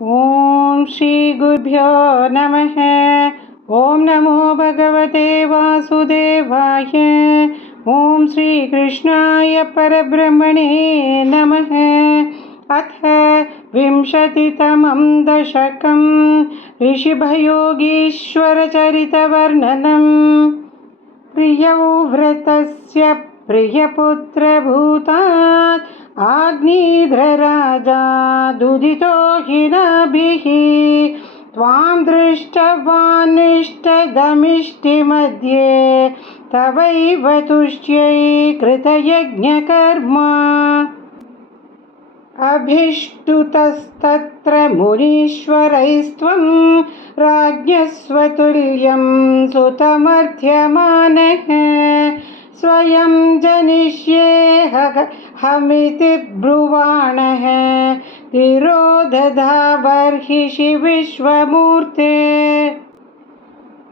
ओम श्री गुरुभ्यो नमः। ओम नमो भगवते वासुदेवाय। ओम श्री कृष्णाय परब्रह्मणे नमः। अथ विंशतितमं दशकं ऋषिभयोगीश्वरचरितवर्णनम्। प्रियव्रतस्य प्रियपुत्रभूतात् आग्नेयराजादुदितो हिनाभिः त्वां दृष्टवानिष्टदमिष्टिमध्ये तवैव तुष्ट्यै कृतयज्ञकर्मा। अभिष्टुतस्तत्र मुनीश्वरैस्त्वं राज्ञः स्वतुल्यं सुतमर्थ्यमानः स्वयं जनिष्येऽहमिति ब्रुवाणः तिरोदधाबर्हिषि विश्वमूर्ते।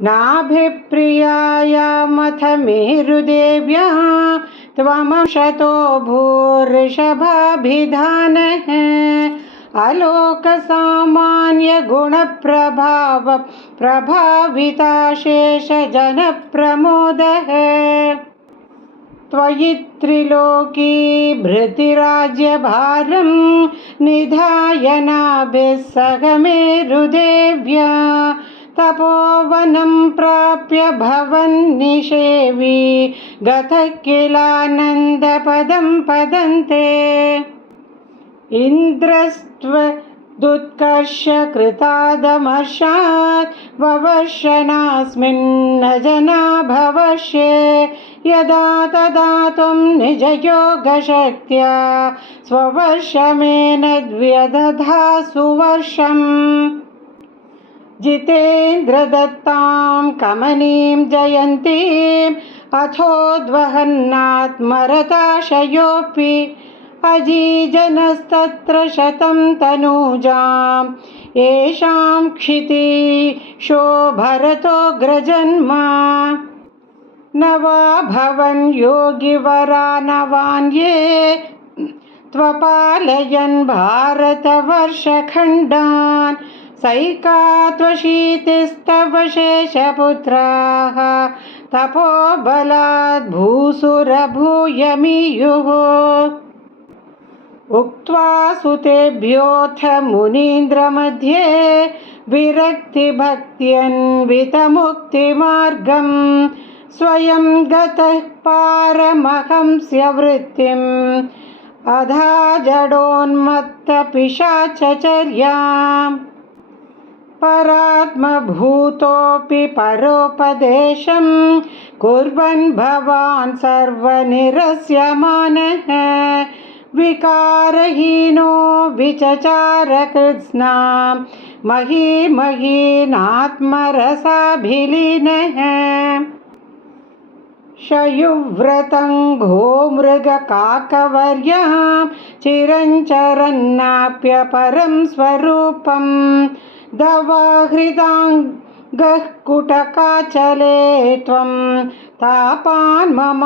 नाभिप्रियायामथ मेरुदेव्या त्वमंशतो भूर्षभाभिधानः अलोकसामान्यगुणप्रभाव प्रभाविताशेषजनप्रमोदः। त्वयि त्रिलोकी भृतिराज्यभारं निधाय नाभिः सह मेरुदेव्या तपोवनं प्राप्य भवन्निषेवी गतः किलानन्दपदं पदन्ते। इन्द्रस्त्वदुत्कर्षकृतादमर्षात् ववर्षणास्मिन्न जना भवष्ये यदा तदा त्वं निजयोगशक्त्या स्ववर्षमेन द्व्यदधासु वर्षम्। जितेन्द्रदत्तां कमनीं जयन्तीम् अथोद्वहन्नात्मरताशयोऽपि अजीजनस्तत्र शतं तनूजां येषां क्षितीशो भरतोऽग्रजन्मा। न वा भवन् योगिवरा नवान्ये त्वपालयन् भारतवर्षखण्डान् सैकात्वशीतिस्तव शेषपुत्राः तपोबलाद् भूसुरभूयमीयुः। उक्त्वा सुतेभ्योऽथ मुनीन्द्रमध्ये विरक्तिभक्त्यन्वितमुक्तिमार्गं स्वयं गतः पारमहंस्य वृत्तिम् अधा जडोन्मत्तपिशाचचर्याम्। परात्मभूतोऽपि परोपदेशं कुर्वन् भवान् सर्वनिरस्यमानः विकारहीनो विचचारकृत्स्नां महीमहीनात्मरसाभिलीनः। शयुव्रतं घोमृगकाकवर्यां चिरञ्चरन्नाप्यपरं स्वरूपं दवाहृदाङ्गः कुटकाचले त्वं तापान् मम